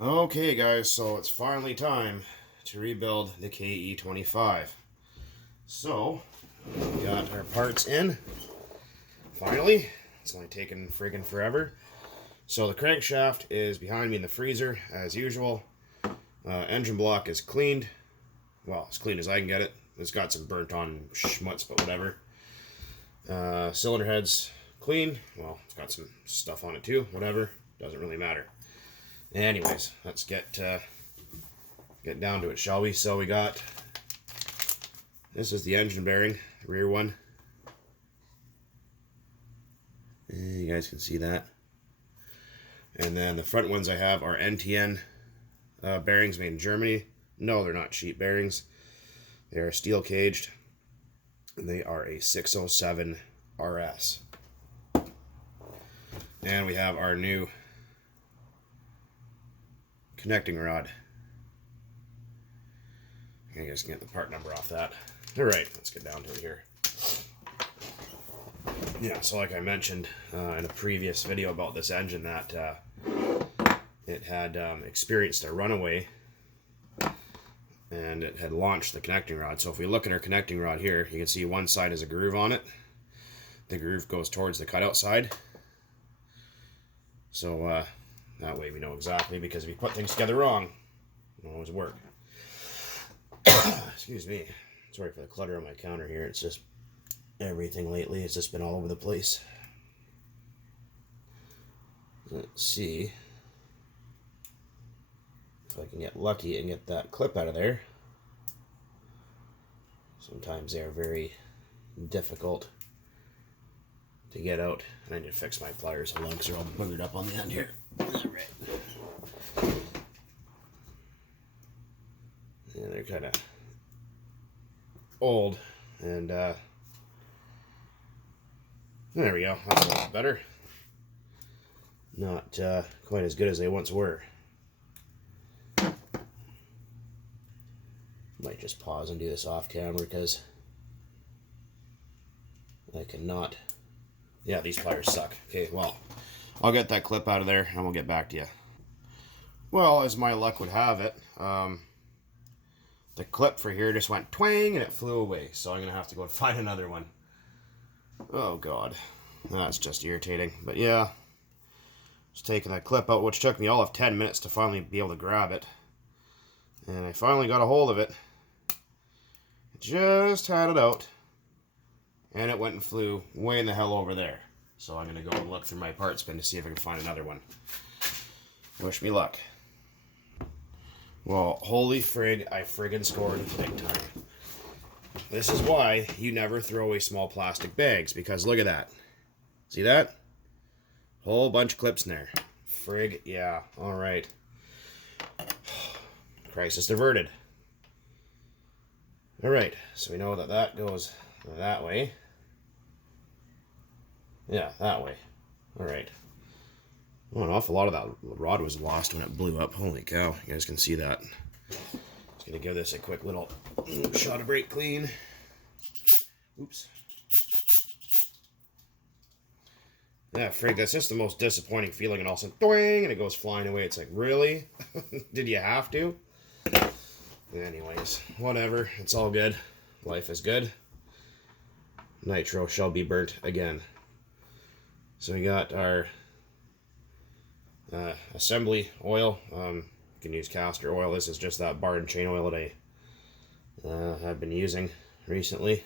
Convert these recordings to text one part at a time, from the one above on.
Okay guys, so it's finally time to rebuild the ke25. So, we got our parts in, finally. It's only taken friggin' forever. So the crankshaft is behind me in the freezer, as usual. Engine block is cleaned. Well, as clean as I can get it. It's got some burnt on schmutz, but whatever. Cylinder head's clean. Well, it's got some stuff on it too, whatever. Doesn't really matter. Anyways, let's get down to it, shall we? So we got, this is the engine bearing, the rear one. And you guys can see that. And then the front ones I have are NTN bearings made in Germany. No, they're not cheap bearings. They are steel caged. And they are a 607 RS. And we have our new connecting rod. I guess get the part number off that. Alright, let's get down to it here. Yeah, so like I mentioned in a previous video about this engine, that it had experienced a runaway and it had launched the connecting rod. So if we look at our connecting rod here, you can see one side has a groove on it. The groove goes towards the cutout side. So that way we know exactly, because if you put things together wrong, it won't always work. Excuse me. Sorry for the clutter on my counter here. It's just everything lately. It's just been all over the place. Let's see if I can get lucky and get that clip out of there. Sometimes they are very difficult to get out. And I need to fix my pliers along because they're all boogered up on the end here. Alright. Yeah, they're kind of old, and there we go. That's a lot better. Not quite as good as they once were. Might just pause and do this off camera because I cannot. Yeah, these pliers suck. Okay, well, I'll get that clip out of there and we'll get back to you. Well, as my luck would have it, the clip for here just went twang and it flew away. So I'm going to have to go and find another one. Oh god, that's just irritating. But yeah, just taking that clip out, which took me all of 10 minutes to finally be able to grab it. And I finally got a hold of it. Just had it out. And it went and flew way in the hell over there. So I'm going to go and look through my parts bin to see if I can find another one. Wish me luck. Well, holy frig, I friggin' scored big time. This is why you never throw away small plastic bags, because look at that. See that? Whole bunch of clips in there. Frig, yeah, alright. Crisis averted. Alright, so we know that that goes that way. Yeah, that way. Alright. Oh, an awful lot of that rod was lost when it blew up. Holy cow, you guys can see that. Just gonna give this a quick little shot of brake clean. Oops. Yeah, frig, that's just the most disappointing feeling, and all of a sudden, doing, and it goes flying away. It's like, really? Did you have to? Anyways, whatever. It's all good. Life is good. Nitro shall be burnt again. So we got our assembly oil. You can use castor oil. This is just that bar and chain oil that I have been using recently.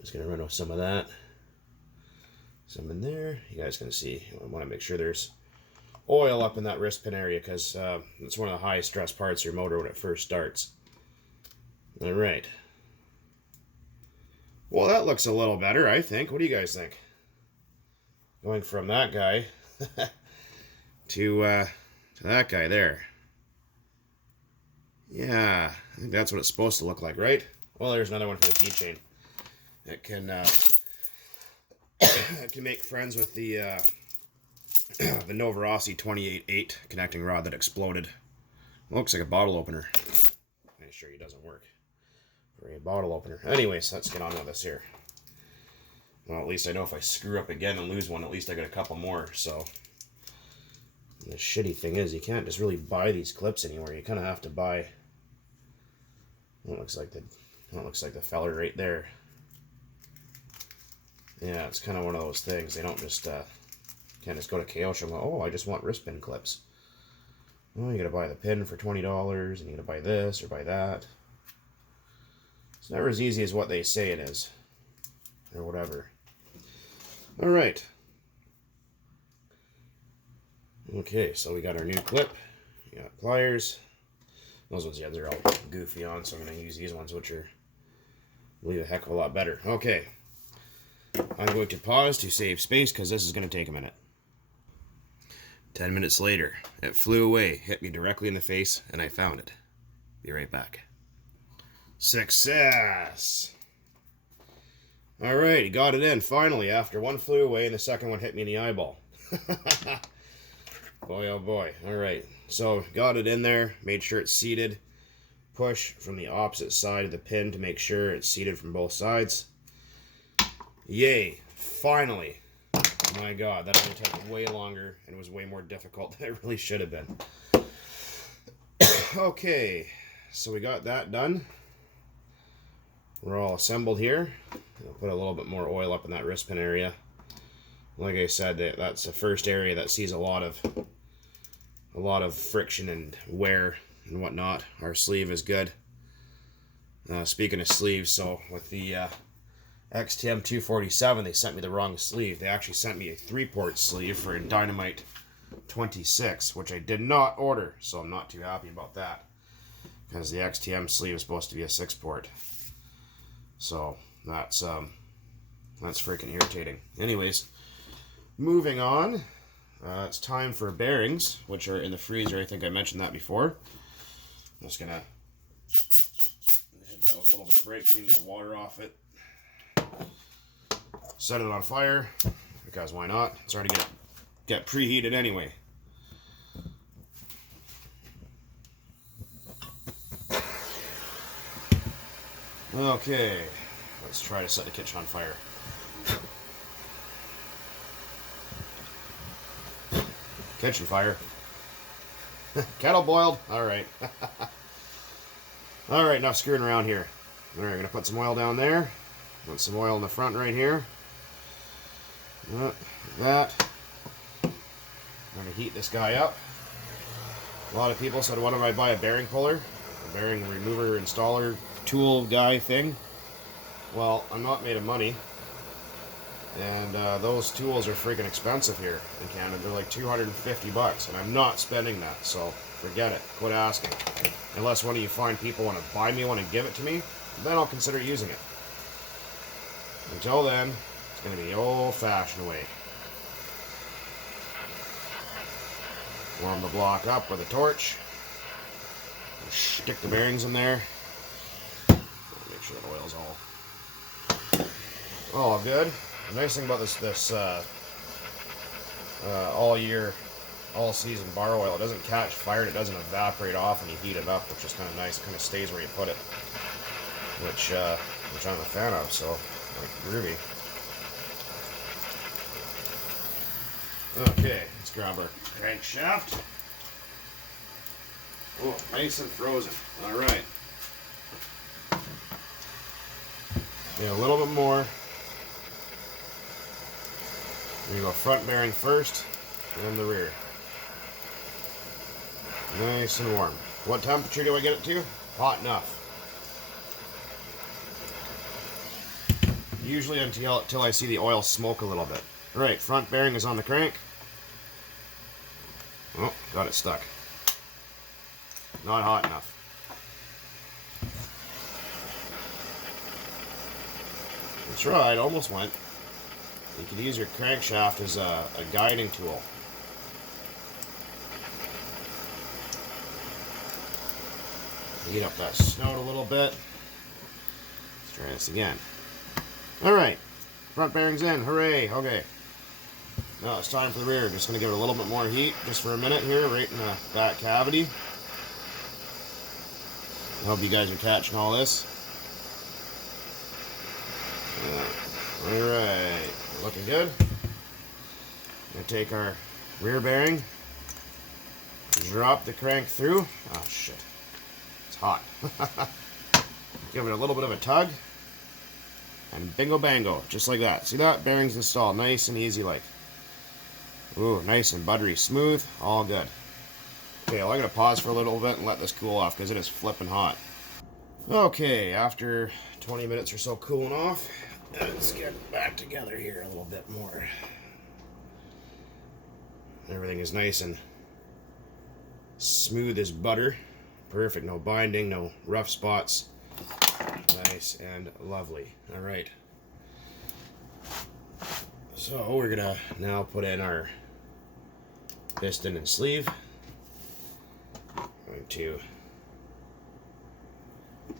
Just gonna run with some of that. Some in there. You guys can see. I want to make sure there's oil up in that wrist pin area, because it's one of the highest stress parts of your motor when it first starts. Alright. Well, that looks a little better, I think. What do you guys think? Going from that guy to that guy there. Yeah, I think that's what it's supposed to look like, right? Well, there's another one for the keychain. It can it can make friends with the the Novarossi 28.8 connecting rod that exploded. Looks like a bottle opener. I assure you it doesn't work for a bottle opener. Anyways, let's get on with this here. Well, at least I know if I screw up again and lose one, at least I got a couple more, so And the shitty thing is, you can't just really buy these clips anywhere. You kind of have to buy. That looks like the feller right there. Yeah, it's kind of one of those things. They don't just can't just go to Kyosho and go, oh, I just want wrist pin clips. Well, you gotta buy the pin for $20, and you gotta buy this or buy that. It's never as easy as what they say it is, or whatever. All right. Okay, so we got our new clip. We got pliers. Those ones, yeah, they're all goofy on, so I'm gonna use these ones, which are really a heck of a lot better. Okay. I'm going to pause to save space because this is going to take a minute. 10 minutes later, it flew away, hit me directly in the face, and I found it. Be right back. Success! Alright, got it in, finally, after one flew away and the second one hit me in the eyeball. Boy, oh boy. Alright, so got it in there, made sure it's seated. Push from the opposite side of the pin to make sure it's seated from both sides. Yay, finally. Oh my god, that only took way longer and was way more difficult than it really should have been. Okay, so we got that done. We're all assembled here. I'll put a little bit more oil up in that wrist pin area. Like I said, that's the first area that sees a lot of friction and wear and whatnot. Our sleeve is good. Speaking of sleeves, so with the XTM 247, they sent me the wrong sleeve. They actually sent me a 3-port sleeve for a Dynamite 26, which I did not order, so I'm not too happy about that. Because the XTM sleeve is supposed to be a 6-port. So that's freaking irritating. Anyways, moving on. It's time for bearings, which are in the freezer. I think I mentioned that before. I'm just gonna hit that with a little bit of brake clean, get the water off it. Set it on fire, because why not? It's already get preheated anyway. Okay, let's try to set the kitchen on fire. Kitchen fire. Kettle boiled? Alright. Alright, enough screwing around here. Alright, I'm going to put some oil down there. Put some oil in the front right here. Like that. I'm going to heat this guy up. A lot of people said, why don't I buy a bearing puller? A bearing remover installer tool guy thing. Well, I'm not made of money. And those tools are freaking expensive here in Canada. They're like $250, and I'm not spending that, so forget it. Quit asking. Unless one of you fine people want to buy me one and give it to me, then I'll consider using it. Until then, it's going to be the old-fashioned way. Warm the block up with a torch. Stick the bearings in there. Make sure the oil's all good. The nice thing about this all-year, all-season bar oil, it doesn't catch fire and it doesn't evaporate off when you heat it up, which is kind of nice. It kind of stays where you put it, which I'm a fan of, so like groovy. Okay, let's grab our crankshaft. Oh, nice and frozen. All right. Yeah, a little bit more. We go front bearing first, and then the rear. Nice and warm. What temperature do I get it to? Hot enough. Usually until I see the oil smoke a little bit. Alright, front bearing is on the crank. Oh, got it stuck. Not hot enough. That's right, almost went. You could use your crankshaft as a guiding tool. Heat up that snout a little bit. Let's try this again. Alright, front bearing's in, hooray, okay. Now it's time for the rear. Just going to give it a little bit more heat, just for a minute here, right in the back cavity. I hope you guys are catching all this. Alright, looking good. I'm going to take our rear bearing, Drop the crank through. Oh shit, it's hot. Give it a little bit of a tug, and bingo bango, just like that. See that? Bearings installed, nice and easy like. Ooh, nice and buttery smooth, all good. Okay, well, I'm going to pause for a little bit and let this cool off because it is flipping hot. Okay, after 20 minutes or so cooling off, let's get back together here a little bit more. Everything is nice and smooth as butter. Perfect, no binding, no rough spots. Nice and lovely. All right. So we're gonna now put in our piston and sleeve. Going to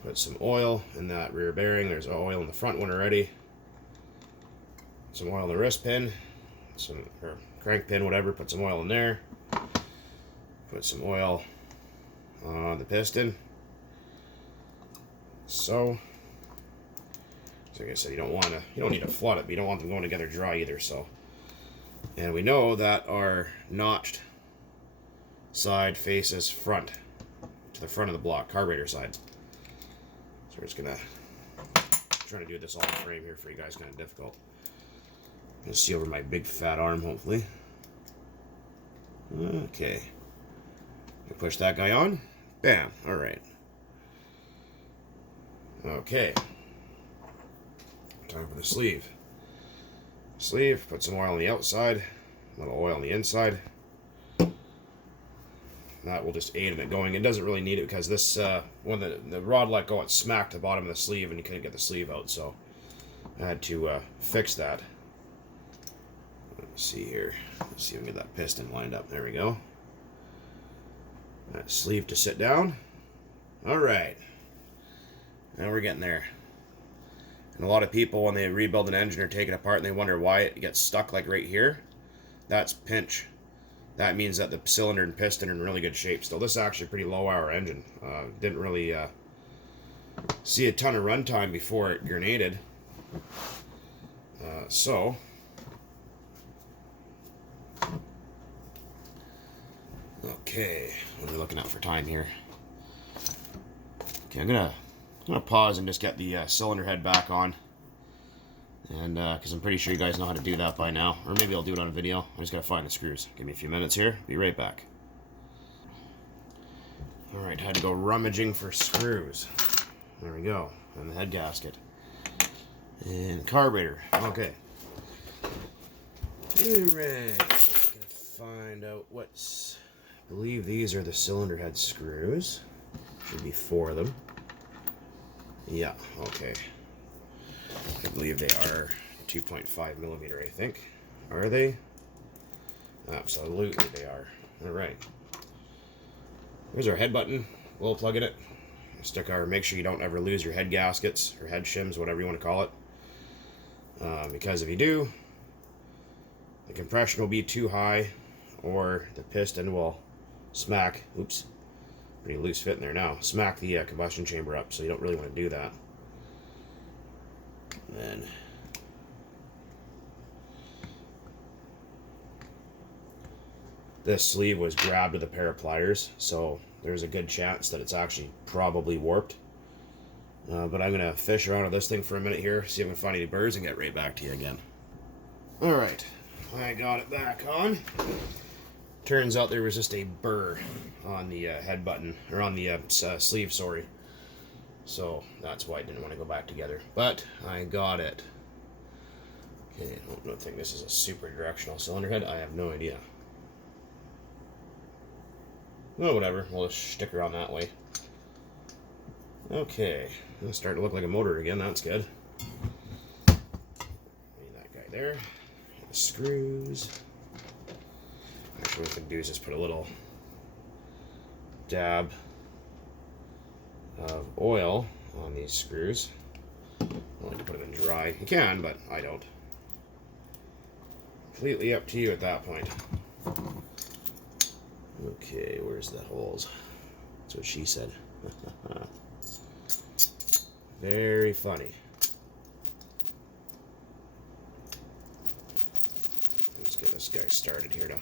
put some oil in that rear bearing. There's oil in the front one already. Some oil in the wrist pin, or crank pin, whatever. Put some oil in there. Put some oil on the piston. So, like I said, you don't need to flood it, but you don't want them going together dry either. So, and we know that our notched side faces front, to the front of the block, carburetor side. So we're just gonna try to do this all in frame here for you guys, kind of difficult. You'll see over my big fat arm, hopefully. Okay. Push that guy on. Bam. All right. Okay. Time for the sleeve. Sleeve, put some oil on the outside, a little oil on the inside. That will just aid in it going. It doesn't really need it because this, when the rod let go, it smacked the bottom of the sleeve and you couldn't get the sleeve out, so I had to fix that. Let's see here. Let's see if we can get that piston lined up. There we go. That sleeve to sit down. All right. Now we're getting there. And a lot of people, when they rebuild an engine or take it apart, and they wonder why it gets stuck like right here. That's pinch. That means that the cylinder and piston are in really good shape still. This is actually a pretty low hour engine. Didn't really see a ton of runtime before it grenaded. So okay, what are we looking at for time here? Okay, I'm gonna pause and just get the cylinder head back on, and because I'm pretty sure you guys know how to do that by now, or maybe I'll do it on a video. I just gotta find the screws. Give me a few minutes here. Be right back. All right, had to go rummaging for screws. There we go, and the head gasket and carburetor. Okay. All right, gonna find out what's. I believe these are the cylinder head screws. Should be 4 of them. Yeah, okay. I believe they are 2.5 millimeter, I think. Are they? Absolutely they are. Alright. Here's our head button. We'll plug in it. Stick our, make sure you don't ever lose your head gaskets, or head shims, whatever you want to call it. Because if you do, the compression will be too high, or the piston will smack, oops, pretty loose fit in there now, smack the combustion chamber up, so you don't really want to do that. And then this sleeve was grabbed with a pair of pliers, so there's a good chance that it's actually probably warped. But I'm going to fish around with this thing for a minute here, see if I can find any burrs, and get right back to you again. Alright, I got it back on. Turns out there was just a burr on the head button, or on the sleeve, sorry. So that's why I didn't want to go back together. But I got it. Okay, I don't think this is a super directional cylinder head. I have no idea. Well, whatever. We'll just stick her on that way. Okay, it's starting to look like a motor again. That's good. Leave that guy there. The screws. Actually, what we can do is just put a little dab of oil on these screws. I like to put them in dry. You can, but I don't. Completely up to you at that point. Okay, where's the holes? That's what she said. Very funny. Let's get this guy started here to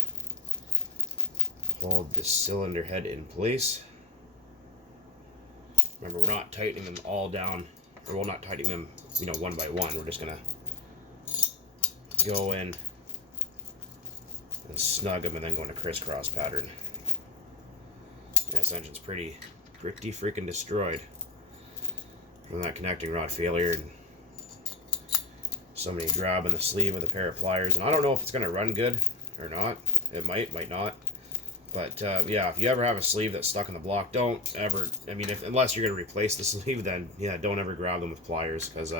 hold this cylinder head in place. Remember, we're not tightening them all down, or we're not tightening them, you know, one by one. We're just gonna go in and snug them and then go into crisscross pattern. This engine's pretty freaking destroyed from that connecting rod failure and somebody grabbing the sleeve with a pair of pliers. And I don't know if it's gonna run good or not. It might not. But yeah, if you ever have a sleeve that's stuck in the block, don't ever, I mean, unless you're going to replace the sleeve, then yeah, don't ever grab them with pliers, because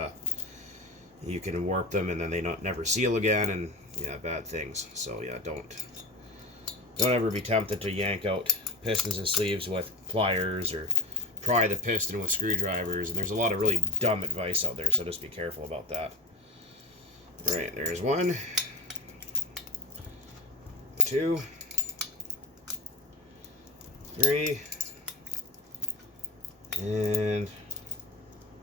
you can warp them and then they never seal again, and yeah, bad things. So yeah, don't ever be tempted to yank out pistons and sleeves with pliers or pry the piston with screwdrivers, and there's a lot of really dumb advice out there, so just be careful about that. All right, there's 1, 2, 3, and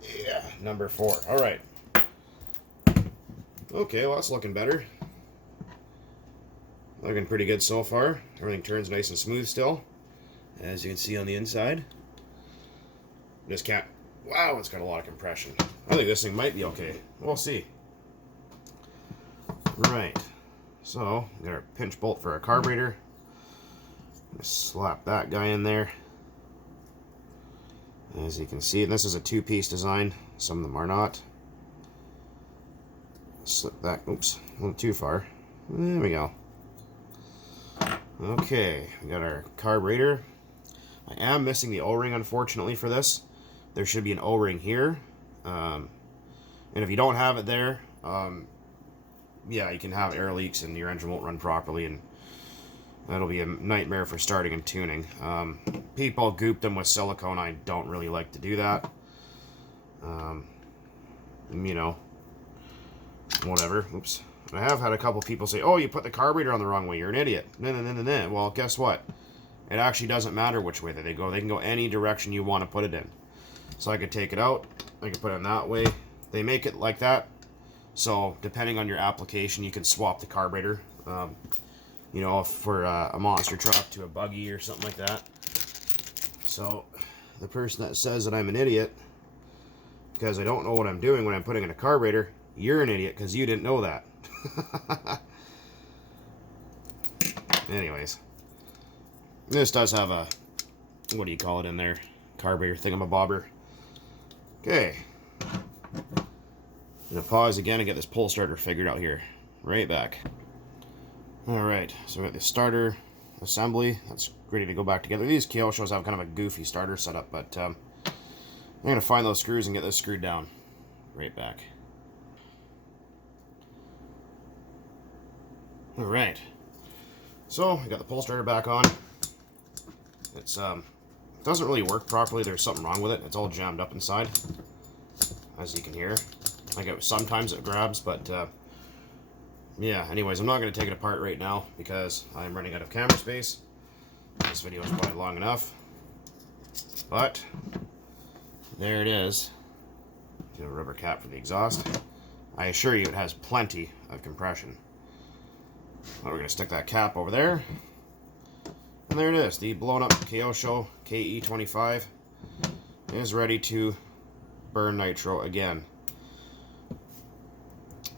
yeah, number 4. All right. Okay, well, that's looking better. Looking pretty good so far. Everything turns nice and smooth still, as you can see on the inside. This can't. Wow, it's got a lot of compression. I think this thing might be okay. We'll see. Right. So, we got our pinch bolt for our carburetor. Just slap that guy in there. As you can see, this is a 2-piece design. Some of them are not. Slip that. Oops, a little too far. There we go. Okay, we got our carburetor. I am missing the O-ring, unfortunately, for this. There should be an O-ring here. And if you don't have it there, yeah, you can have air leaks and your engine won't run properly, and that'll be a nightmare for starting and tuning. People goop them with silicone. I don't really like to do that. You know, whatever. Oops. I have had a couple people say, oh, you put the carburetor on the wrong way. You're an idiot. No. Well, guess what? It actually doesn't matter which way they go. They can go any direction you want to put it in. So I could take it out. I could put it in that way. They make it like that. So depending on your application, you can swap the carburetor. You know, for a monster truck to a buggy or something like that. So the person that says that I'm an idiot because I don't know what I'm doing when I'm putting in a carburetor, you're an idiot because you didn't know that. Anyways, this does have a, what do you call it in there? Carburetor thingamabobber. Okay. I'm going to pause again and get this pull starter figured out here. Right back. Alright, so we got the starter assembly. That's ready to go back together. These Kyoshos have kind of a goofy starter setup, but I'm going to find those screws and get this screwed down. Right back. Alright. So, I got the pull starter back on. It's doesn't really work properly. There's something wrong with it. It's all jammed up inside, as you can hear. Like sometimes it grabs, but yeah, anyways, I'm not going to take it apart right now because I'm running out of camera space. This video is probably long enough, but there it is. Get a rubber cap for the exhaust. I assure you it has plenty of compression. Well, we're going to stick that cap over there, and there it is. The blown up Kyosho ke25 is ready to burn nitro again.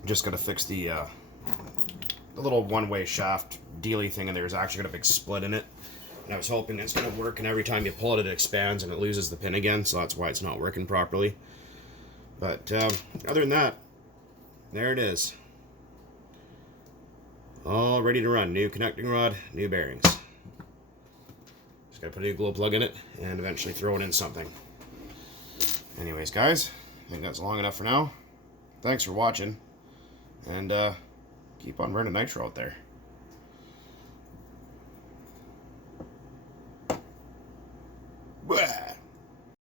Just got to fix the little one-way shaft dealy thing, and there's actually got a big split in it. And I was hoping it's going to work, and every time you pull it, it expands and it loses the pin again, so that's why it's not working properly. But other than that, there it is. All ready to run. New connecting rod, new bearings. Just got to put a new glow plug in it and eventually throw it in something. Anyways, guys, I think that's long enough for now. Thanks for watching, and keep on burning nitro out there.